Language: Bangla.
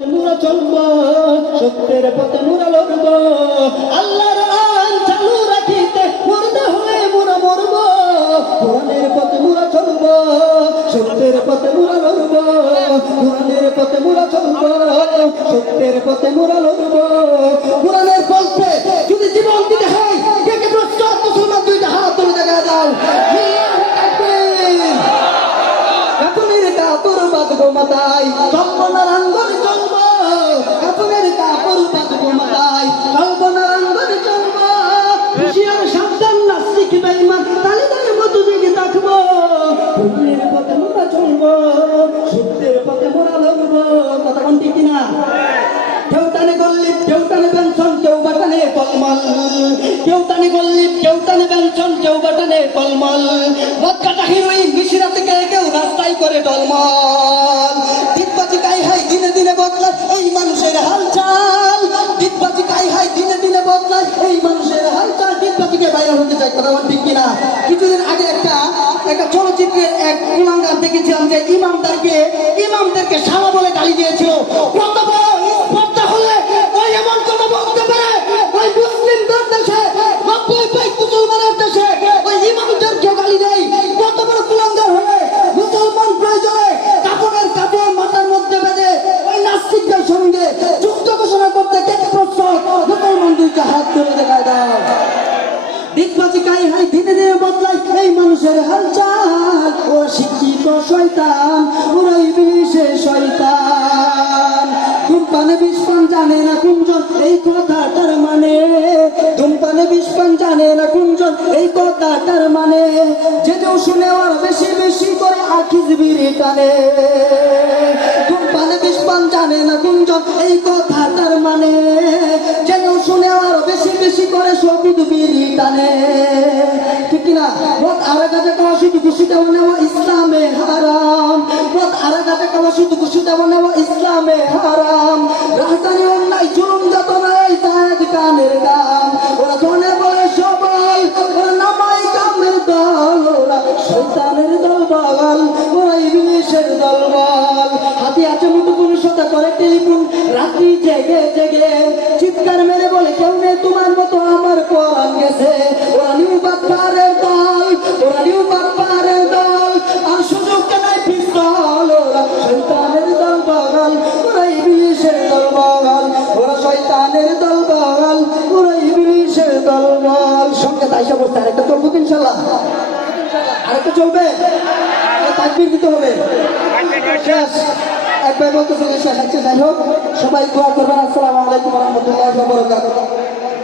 মোরা চলবো সত্যের পথে মোরা লড়বো আল্লাহর আইন চালু রাখিতে মরতে হলে মোরা মরবো কোরআনের পথে মোরা চলবো সত্যের পথে মোরা লড়বো কোরআনের পথে মোরা চলবো সত্যের পথে মোরা লড়বো কোরআনের পথে যদি জীবন দিতে হয় কে কে প্রস্তুত মুসলমান দুইটা হাত তুলে দেখা দাও কাপড়ের কাপড় বাঁধবো মাথায় কল্পনার আঙ্গনে চলবো কাপড়ের কাপড় বাঁধবো মাথায় কল্পনার আঙ্গনে চলবো হুশিয়ার সাবধান নাস্তিক বেঈমান তালিদার মতো জেগে থাকবো কোরআনের পথে মোরা চলবো সত্যের পথে মোরা লড়বো কথা কোন ঠিক কিনা কেউ টানে গল্লিপ কেউ টানে পেনশন কেউ বাটানে কলমল কেউ টানে গল্লিপ কেউ টানে পেনশন কেউ বাটানে কলমল মদ কাটা হিরোইন মিশিরাতে কেউ রাস্তায় করে টলমল দিকবাজি গাই হাই দিনে দিনে বদলায় এই মানুষের হালচাল দিকবাজি গাই হাই দিনে দিনে বদলায় এই মানুষের হালচাল দিকবাজিকে বাইরে হতে চাই কথা ঠিক কিনা কিছুদিন আগে একটা চলচ্চিত্রের এক কুলাঙ্গার দেখেছিলাম যে ইমামদেরকে শালা বলে গালি দিয়েছিল কত বড় স্পর্ধা হলে ওই এমন কথা বলতে পারে ওই মুসলিমদের দেশে 90% মুসলমানের দেশে ওই ইমামদেরকে গালি দেয় কত বড় কুলাঙ্গার হলে মুসলমান প্রয়োজনে কাপড়ের কাপড় মাথার মধ্যে বেঁধে ওই নাস্তিকদের সঙ্গে যুদ্ধ ঘোষণা করতে কে প্রস্তুত মুসলমান দুইটা হাত তুলে দেখা দাও দিকবাজি গাই হাই দিনে দিনে বদলায় এই মানুষের হালচাল ও শিক্ষিত শয়তান ওরাই বিশেষ শয়তান ধূমপানে বিস্পান জানে না কুঞ্জন এই কথাটার মানে ধূমপানে বিস্পান জানে না কুঞ্জন এই কথাটার মানে যে কেউ শুনে আর বেশি বেশি করে আখিজ বিড়ি টানে ধূমপানে বিস্পান জানে না কুঞ্জন এই কথাটার মানে যে কেউ শুনে আর বেশি বেশি করে সবুজ বিড়ি টানে ঠিক কিনা মদ আরেকাতে খাওয়া শুধু খুশিতে নেওয়া ইসলামে হারাম মদ আরেকাতে খাওয়া শুধু খুশিতে নেওয়া ইসলামে হারাম রাজধানী অন্যায় জুলুম যত নাই জায়েদ কানের গান ওরা ধনে বলে সবাই ওরা নামাই কামের দল ওরা শয়তানের দল বাগাল ওরা ইবলিশের দল বল হাতি আছে মুঠোফোন সাথে করে টেলিফোন রাত্রি জেগে জেগে চিৎকার মেরে বলে কেউ নেই তোমার মতো আমার কোরআন গেছে ওরা নিউ বাপ্পারের দল ওরা নিউ বাপ্পারের দল আর সুযোগ নাই পিস্তল ওরা শয়তানের দল বাগাল ওরা ইবলিশের দল বাগাল ওরা শয়তানের দল বাগাল ওরা ইবলিশের দল বাগাল সঙ্গে তাই সব আরেকটা চলবো ইনশাআল্লাহ আরেকটা চলবে তাকবীর দিতে হবে শেষ একবার বলতে চলে শেষ আচ্ছা যাই হোক সবাই দোয়া করবেন আসসালামু আলাইকুম ওয়া রাহমাতুল্লাহি ওয়া বারাকাতুহু